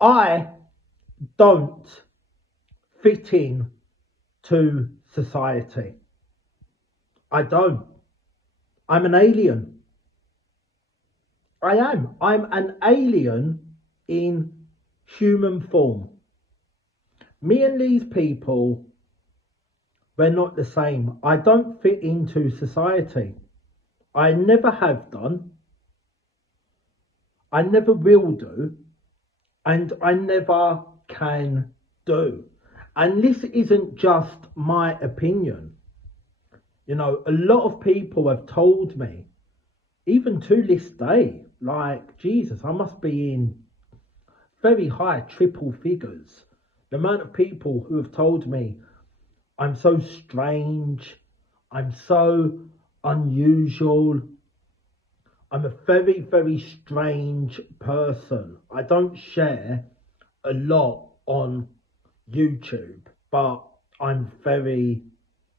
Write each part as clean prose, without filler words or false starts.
I don't fit in to society. I don't. I'm an alien. I am. I'm an alien in human form. Me and these people, we're not the same. I don't fit into society. I never have done. I never will do. And I never can do. And this isn't just my opinion. A lot of people have told me, even to this day, like, Jesus, I must be in very high triple figures. The amount of people who have told me I'm so strange, I'm so unusual, I'm a very, very strange person. I don't share a lot on YouTube, but I'm very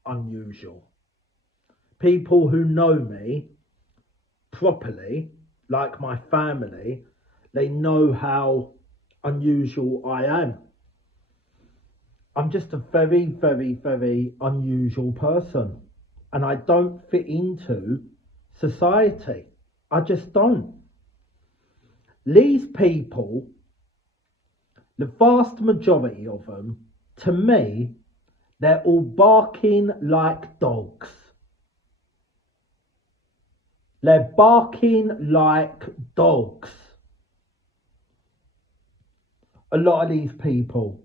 unusual. People who know me properly, like my family, they know how unusual I am. I'm just a very, very, very unusual person. And I don't fit into society. I just don't. These people, the vast majority of them, to me, they're all barking like dogs. They're barking like dogs. A lot of these people,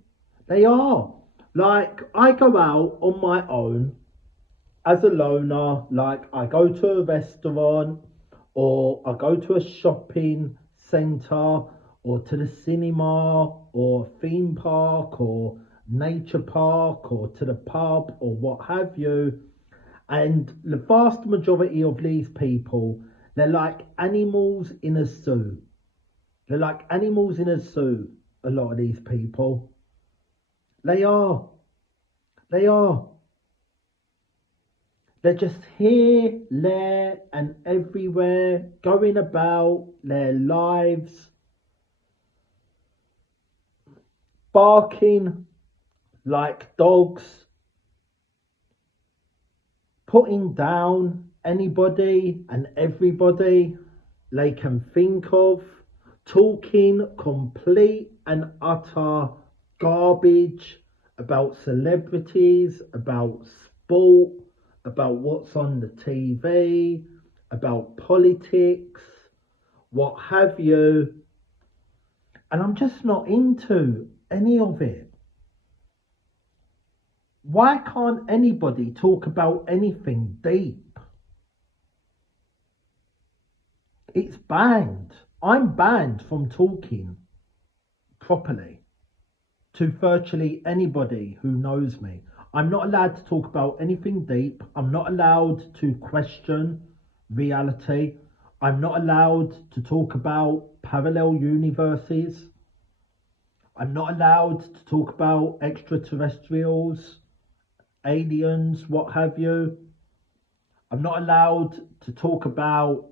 they are. Like, I go out on my own as a loner, like, I go to a restaurant or I go to a shopping centre or to the cinema or theme park or nature park or to the pub or what have you. And the vast majority of these people, they're like animals in a zoo. They're like animals in a zoo, a lot of these people. They are. They are. They're just here, there, and everywhere, going about their lives, barking like dogs, putting down anybody and everybody they can think of, talking complete and utter garbage about celebrities, about sport, about what's on the TV, about politics, what have you. And I'm just not into any of it. Why can't anybody talk about anything deep? It's banned. I'm banned from talking properly to virtually anybody who knows me. I'm not allowed to talk about anything deep. I'm not allowed to question reality. I'm not allowed to talk about parallel universes. I'm not allowed to talk about extraterrestrials, aliens, what have you. I'm not allowed to talk about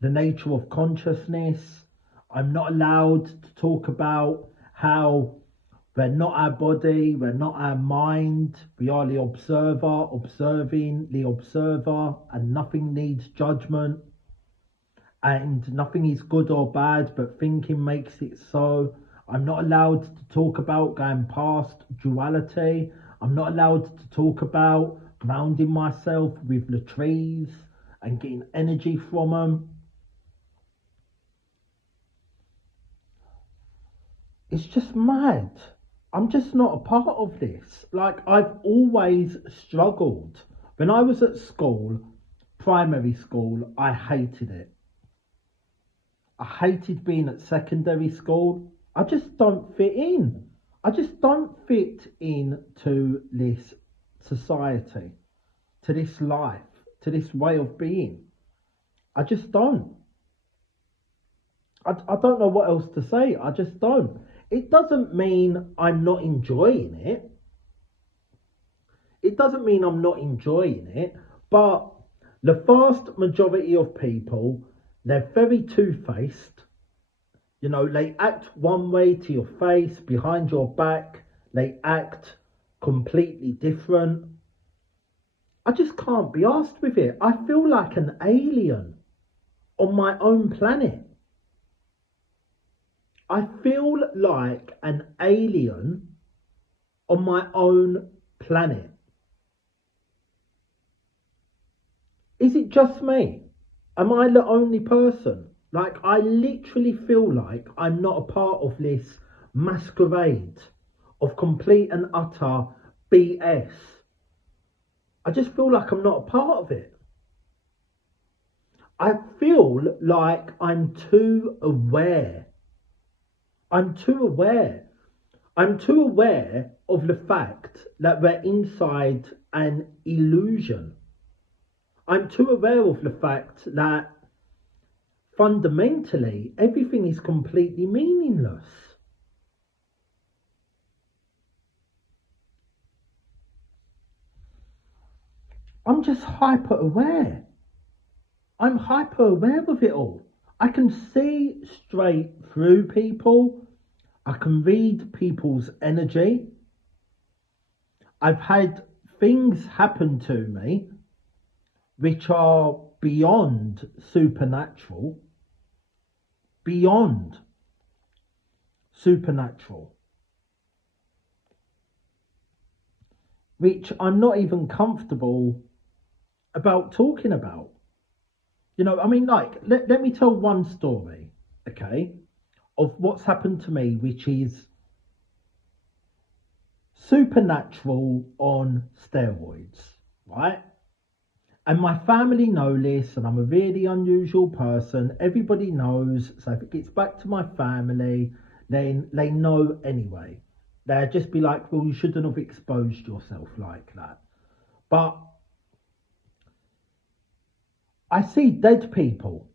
the nature of consciousness. I'm not allowed to talk about how we're not our body, we're not our mind, we are the observer, observing the observer, and nothing needs judgment, and nothing is good or bad, but thinking makes it so. I'm not allowed to talk about going past duality. I'm not allowed to talk about grounding myself with the trees and getting energy from them. It's just mad. I'm just not a part of this. Like, I've always struggled. When I was at school, primary school, I hated it. I hated being at secondary school. I just don't fit in. I just don't fit into this society, to this life, to this way of being. I just don't. I don't know what else to say. I just don't. It doesn't mean I'm not enjoying it. It doesn't mean I'm not enjoying it. But the vast majority of people, they're very two faced. You know, they act one way to your face, behind your back, they act completely different. I just can't be asked with it. I feel like an alien on my own planet. I feel like an alien on my own planet. Is it just me? Am I the only person? Like, I literally feel like I'm not a part of this masquerade of complete and utter BS. I just feel like I'm not a part of it. I feel like I'm too aware. I'm too aware. I'm too aware of the fact that we're inside an illusion. I'm too aware of the fact that fundamentally everything is completely meaningless. I'm just hyper aware. I'm hyper aware of it all. I can see straight through people. I can read people's energy. I've had things happen to me which are beyond supernatural. Beyond supernatural. Which I'm not even comfortable about talking about. You know, I mean, like, let me tell one story, okay, of what's happened to me, which is supernatural on steroids, right? And my family know this, and I'm a really unusual person. Everybody knows, so if it gets back to my family, then they know anyway. They'll just be like, well, you shouldn't have exposed yourself like that. But I see dead people.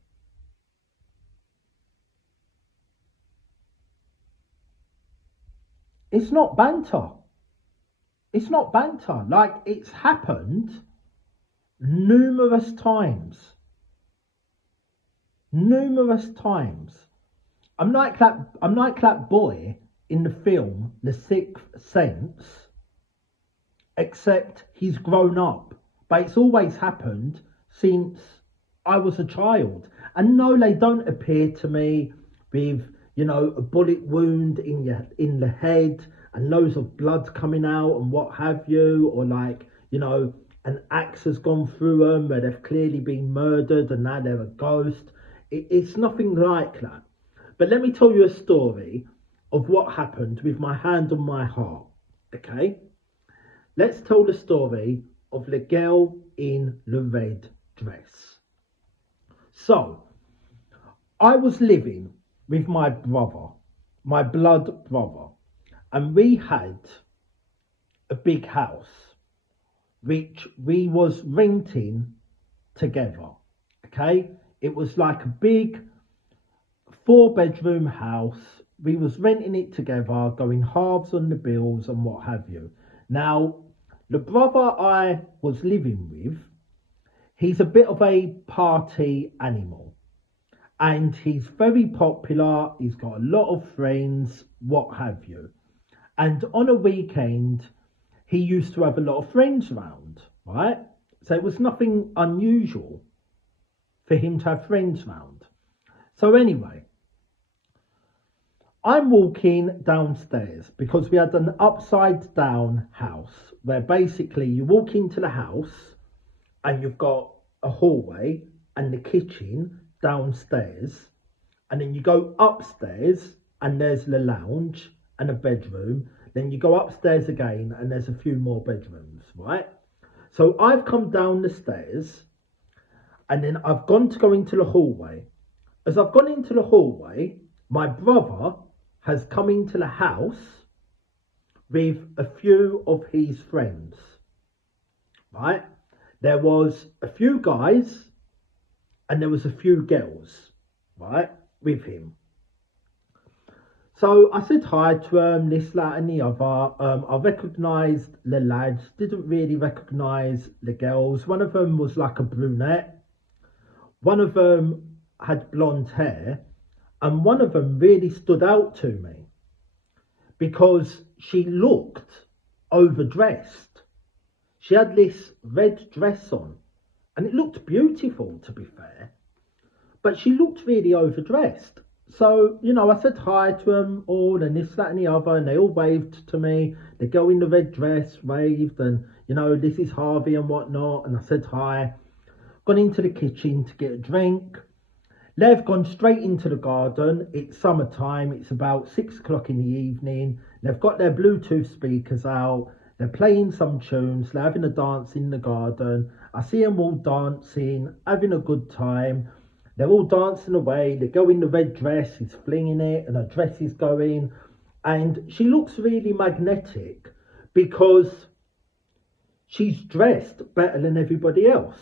It's not banter. It's not banter. Like, it's happened numerous times. Numerous times. I'm like that boy in the film The Sixth Sense, except he's grown up. But it's always happened since I was a child. And no, they don't appear to me with, you know, a bullet wound in the head and loads of blood coming out and what have you, or like, you know, an axe has gone through them where they've clearly been murdered and now they're a ghost. It's nothing like that. But let me tell you a story of what happened with my hand on my heart. Okay? Let's tell the story of the girl in the red dress. So, I was living with my brother, my blood brother, and we had a big house which we was renting together. Okay? It was like a big 4-bedroom house. We was renting it together, going halves on the bills and what have you. Now, the brother I was living with, he's a bit of a party animal. And he's very popular, he's got a lot of friends, what have you. And on a weekend, he used to have a lot of friends around, right? So it was nothing unusual for him to have friends around. So anyway, I'm walking downstairs because we had an upside down house where basically you walk into the house and you've got a hallway and the kitchen downstairs, and then you go upstairs and there's the lounge and a bedroom. Then you go upstairs again and there's a few more bedrooms, right? So I've come down the stairs and then I've gone to go into the hallway. As I've gone into the hallway, my brother has come into the house with a few of his friends, right? There was a few guys and there was a few girls, right, with him. So I said hi to this, that and the other. I recognised the lads, didn't really recognise the girls. One of them was like a brunette. One of them had blonde hair. And one of them really stood out to me because she looked overdressed. She had this red dress on and it looked beautiful, to be fair, but she looked really overdressed. So, I said hi to them all and this, that, and the other, and they all waved to me. The girl in the red dress waved, and, this is Harvey and whatnot. And I said hi. Gone into the kitchen to get a drink. They've gone straight into the garden. It's summertime. It's about 6 o'clock in the evening. They've got their Bluetooth speakers out. They're playing some tunes. They're having a dance in the garden. I see them all dancing, having a good time. They're all dancing away. The girl in the red dress is flinging it and her dress is going. And she looks really magnetic because she's dressed better than everybody else.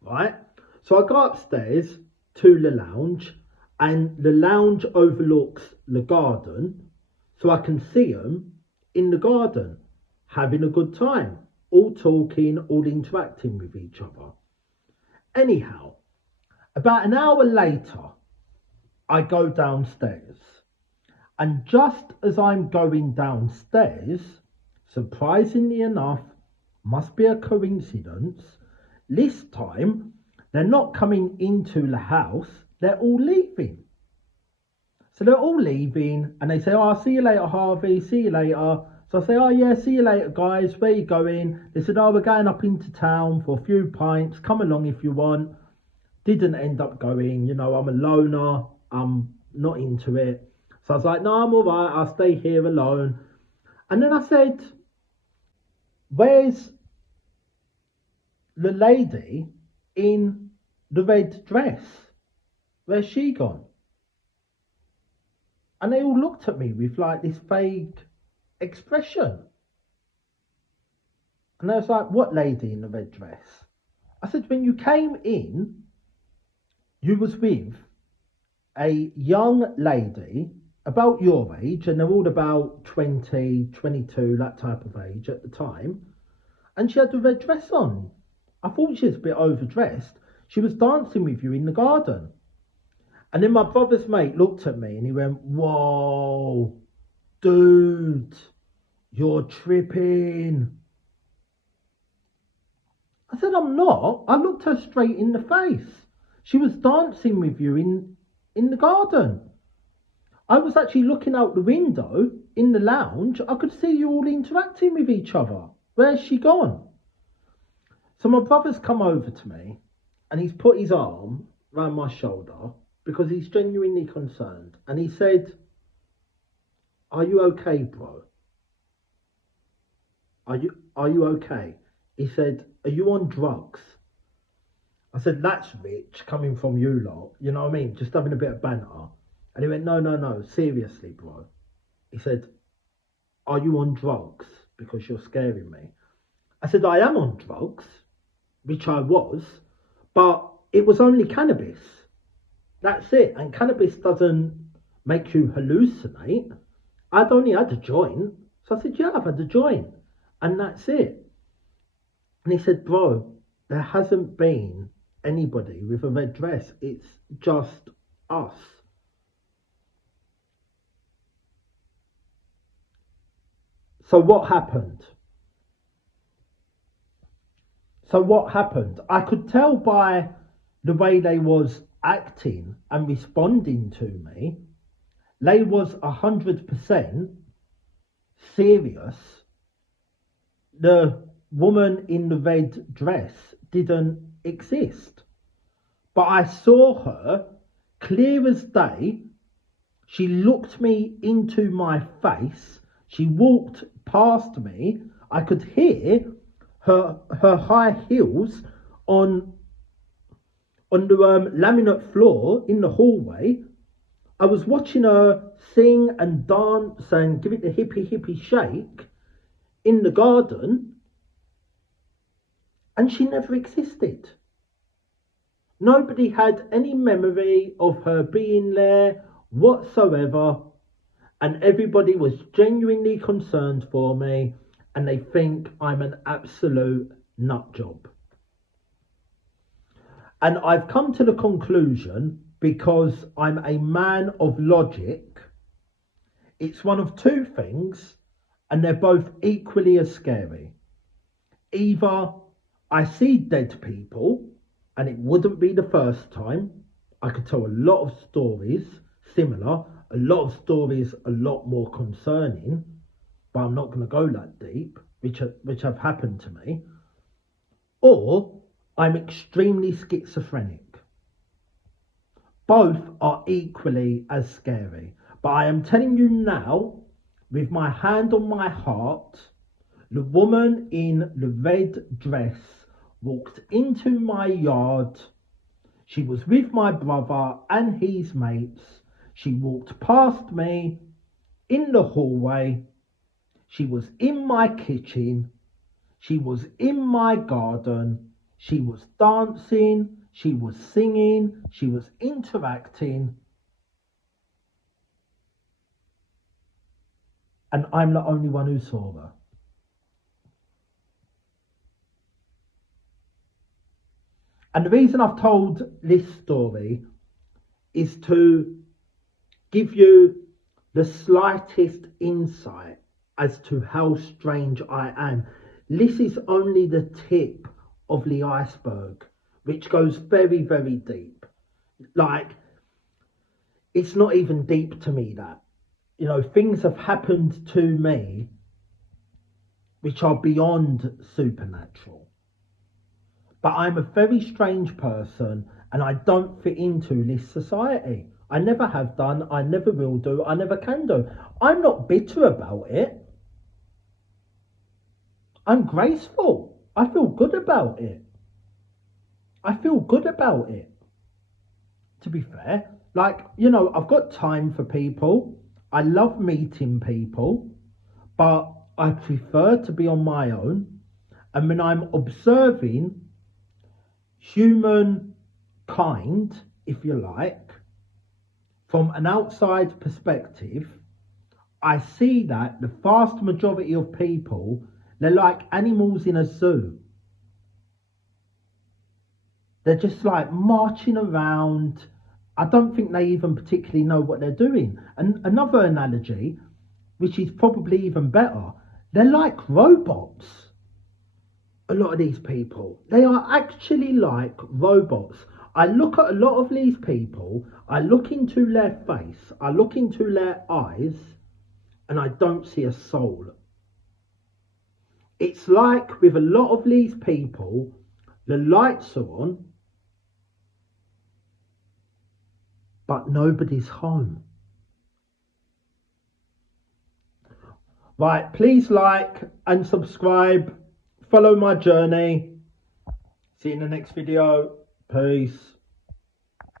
Right? So I go upstairs to the lounge, and the lounge overlooks the garden, so I can see them in the garden having a good time, all talking, all interacting with each other. Anyhow, about an hour later, I go downstairs, and just as I'm going downstairs, surprisingly enough, must be a coincidence, this time they're not coming into the house, they're all leaving. So they're all leaving and they say, oh, I'll see you later, Harvey, see you later. So I say, oh yeah, see you later, guys, where you going? They said, oh, we're going up into town for a few pints, come along if you want. Didn't end up going, I'm a loner, I'm not into it. So I was like, no, I'm all right, I'll stay here alone. And then I said, where's the lady in the red dress? Where's she gone? And they all looked at me with like this vague expression. And I was like, what lady in the red dress? I said, when you came in, you was with a young lady about your age, and they're all about 20, 22, that type of age at the time. And she had the red dress on. I thought she was a bit overdressed. She was dancing with you in the garden. And then my brother's mate looked at me and he went, whoa, dude, you're tripping. I said, I'm not. I looked her straight in the face. She was dancing with you in the garden. I was actually looking out the window in the lounge. I could see you all interacting with each other. Where's she gone? So my brother's come over to me and he's put his arm round my shoulder because he's genuinely concerned. And he said, are you okay, bro? Are you okay? He said, are you on drugs? I said, that's rich coming from you lot. You know what I mean? Just having a bit of banter. And he went, no, seriously, bro. He said, are you on drugs? Because you're scaring me. I said, I am on drugs, which I was, but it was only cannabis. That's it. And cannabis doesn't make you hallucinate. I'd only had a joint. So I said, yeah, I've had a joint. And that's it. And he said, bro, there hasn't been anybody with a red dress. It's just us. So what happened? I could tell by the way they was acting and responding to me, they was 100% serious. The woman in the red dress didn't exist. But I saw her clear as day. She looked me into my face. She walked past me. I could hear her high heels on the laminate floor in the hallway. I was watching her sing and dance and give it the hippie shake in the garden, and she never existed. Nobody had any memory of her being there whatsoever, and everybody was genuinely concerned for me, and they think I'm an absolute nut job. And I've come to the conclusion because I'm a man of logic. It's one of two things, and they're both equally as scary. Either I see dead people, and it wouldn't be the first time. I could tell a lot of stories similar, a lot of stories a lot more concerning, but I'm not going to go that deep, which have happened to me. Or I'm extremely schizophrenic. Both are equally as scary. But I am telling you now, with my hand on my heart, the woman in the red dress walked into my yard. She was with my brother and his mates. She walked past me in the hallway. She was in my kitchen. She was in my garden. She was dancing. She was singing. She was interacting. And I'm the only one who saw her. And the reason I've told this story is to give you the slightest insight as to how strange I am. This is only the tip of the iceberg, which goes very, very deep. Like, it's not even deep to me that, things have happened to me which are beyond supernatural. But I'm a very strange person and I don't fit into this society. I never have done, I never will do, I never can do. I'm not bitter about it. I'm graceful. I feel good about it. I feel good about it. To be fair, I've got time for people. I love meeting people, but I prefer to be on my own. And when I'm observing humankind, if you like, from an outside perspective, I see that the vast majority of people, they're like animals in a zoo. They're just like marching around. I don't think they even particularly know what they're doing. And another analogy, which is probably even better, they're like robots. A lot of these people, they are actually like robots. I look at a lot of these people, I look into their face, I look into their eyes, and I don't see a soul. It's like with a lot of these people, the lights are on, but nobody's home. Right, please like and subscribe. Follow my journey. See you in the next video. Peace.